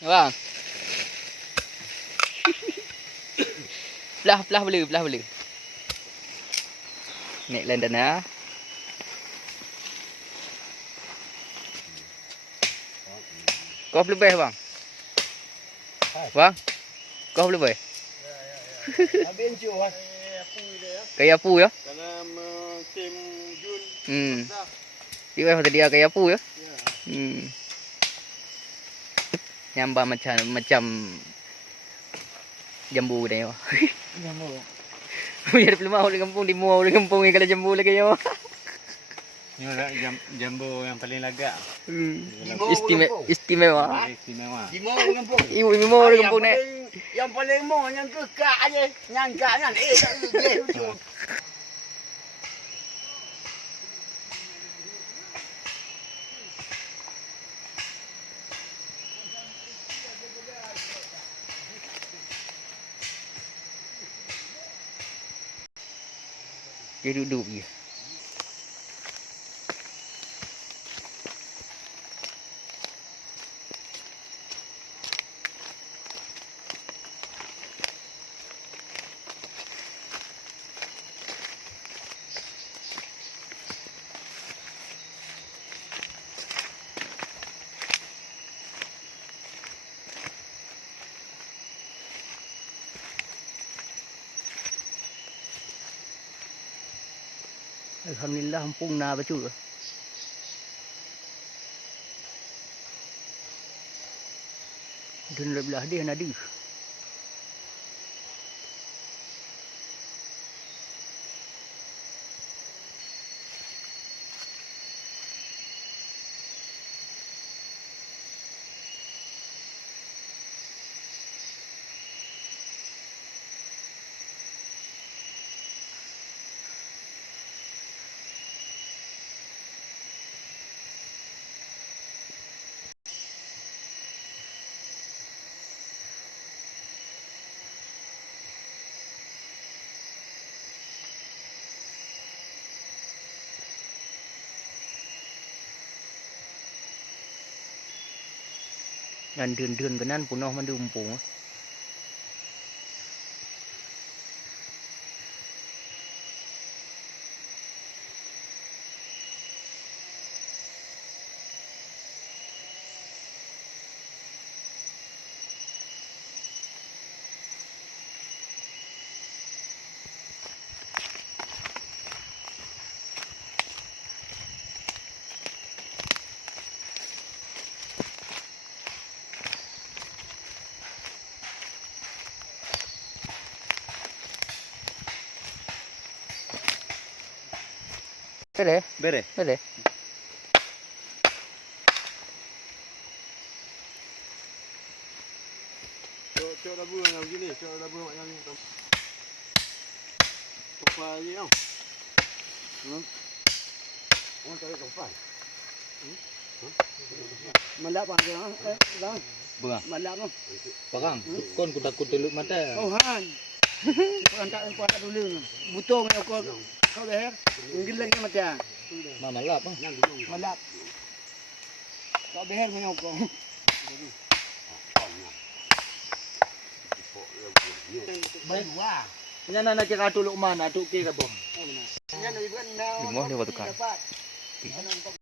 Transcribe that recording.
Bang. Belah belu. Naik London ah. Kau boleh bayar bang? Bang? Kau boleh bayar? Habis jual. Kayak apu ya? Dalam musim Jun. Dia tadi kayak apu ya? Ya. Nyambah macam jambu deh ya. Jambu. Biar belum mau di kampung kalau jambu lagi ya. Ini jambu yang paling lega. Istimewa. Istimewa. Di mau kampung. Ibu mau di kampung nek. Yang paling mau yang kekak aja, nyangka kan. Lucu. Dia duduk je. Alhamdulillah hampung na betul. Dan belah dia nadi. Dan dun kanan punah man diumpung. Boleh. Cok labu yang begini, cok labu macam ni. Topai je tau. Orang tak ada topai. Malap bang, bang. Bunga. Malap bang. Bang, kon ku takut teluk mata. Oh han. Kau tak dulu. Butuh punya kau dah. Ngilang ni macam. Malap bang. Malap. Kau behar punya kau. Baik wah. Nya nak cakap tuluk mana, tuk ke ka bom. Ini nak ibu nak. Limah dia batu kan.